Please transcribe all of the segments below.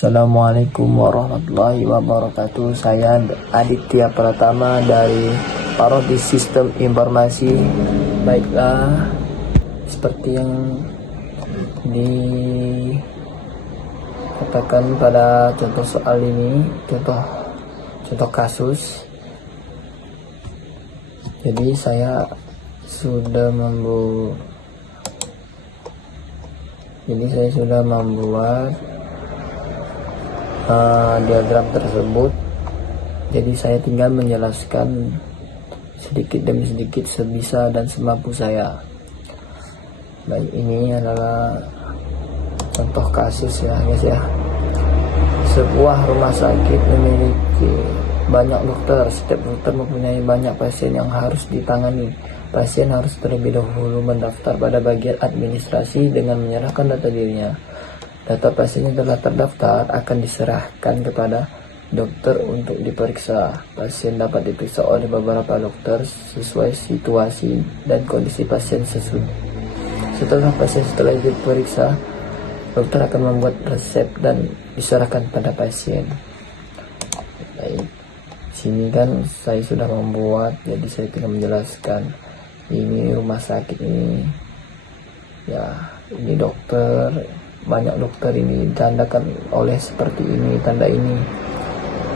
Assalamualaikum warahmatullahi wabarakatuh. Saya Aditya Pratama dari Parodi Sistem Informasi. Baiklah, seperti yang dikatakan pada contoh soal ini, contoh kasus. Jadi saya sudah membuat diagram tersebut. Jadi saya tinggal menjelaskan sedikit demi sedikit sebisa dan semampu saya. Baik, ini adalah contoh kasus ya guys ya. Sebuah rumah sakit memiliki banyak dokter. Setiap dokter mempunyai banyak pasien yang harus ditangani. Pasien harus terlebih dahulu mendaftar pada bagian administrasi dengan menyerahkan data dirinya. Data pasien yang telah terdaftar akan diserahkan kepada dokter untuk diperiksa. Pasien dapat diperiksa oleh beberapa dokter sesuai situasi dan kondisi pasien setelah diperiksa, dokter akan membuat resep dan diserahkan pada pasien. Baik, sini kan saya sudah membuat, jadi saya tinggal menjelaskan. Ini rumah sakit ini, ya ini dokter. Banyak dokter ini ditandakan oleh seperti ini, tanda ini.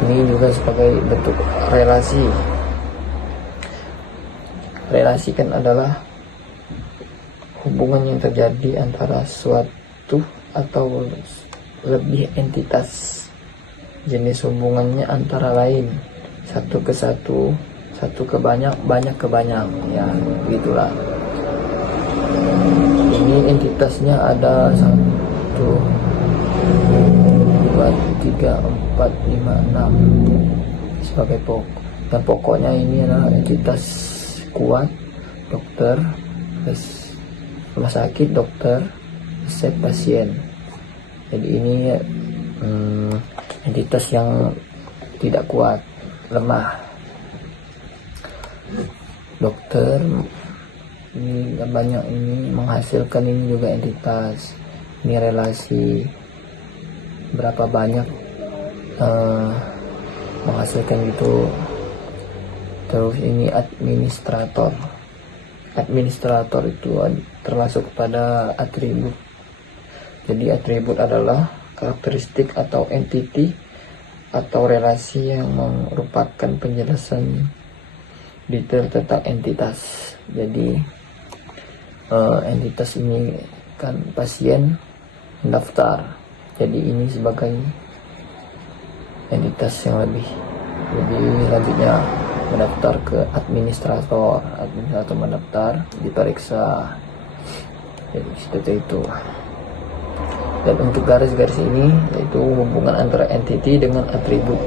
Ini juga sebagai bentuk relasi. Relasi kan adalah hubungan yang terjadi antara suatu atau lebih entitas. Jenis hubungannya antara lain, satu ke satu, satu ke banyak, banyak ke banyak. Ya, begitulah. Ini entitasnya ada 1, 2, 3, 4, 5, 6 sebagai pokok. Dan pokoknya ini adalah entitas kuat, dokter, rumah sakit, dokter, resep, pasien. Jadi ini entitas yang tidak kuat, lemah. Dokter ini banyak, ini menghasilkan, ini juga entitas. Ini relasi, berapa banyak menghasilkan gitu. Terus ini administrator. Administrator itu termasuk pada atribut. Jadi atribut adalah karakteristik atau entiti atau relasi yang merupakan penjelasan detail tentang entitas. Jadi entitas ini kan pasien mendaftar, jadi ini sebagai entitas yang lebih lanjutnya mendaftar ke administrator mendaftar, diperiksa, jadi seperti itu. Dan untuk garis-garis ini yaitu hubungan antara entiti dengan atribut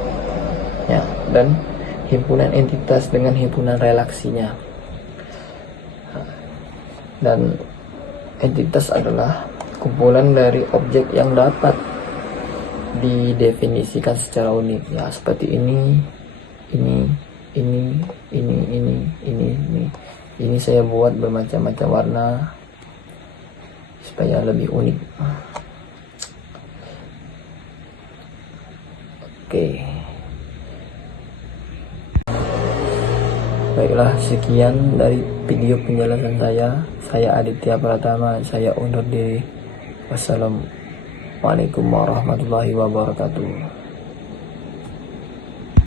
ya, dan himpunan entitas dengan himpunan relasinya. Dan entitas adalah kumpulan dari objek yang dapat didefinisikan secara unik ya, seperti ini. Ini saya buat bermacam-macam warna supaya lebih unik. Oke. Baiklah, sekian dari video penjelasan saya. Saya Aditya Pratama, saya undur diri. Wassalamualaikum warahmatullahi wabarakatuh.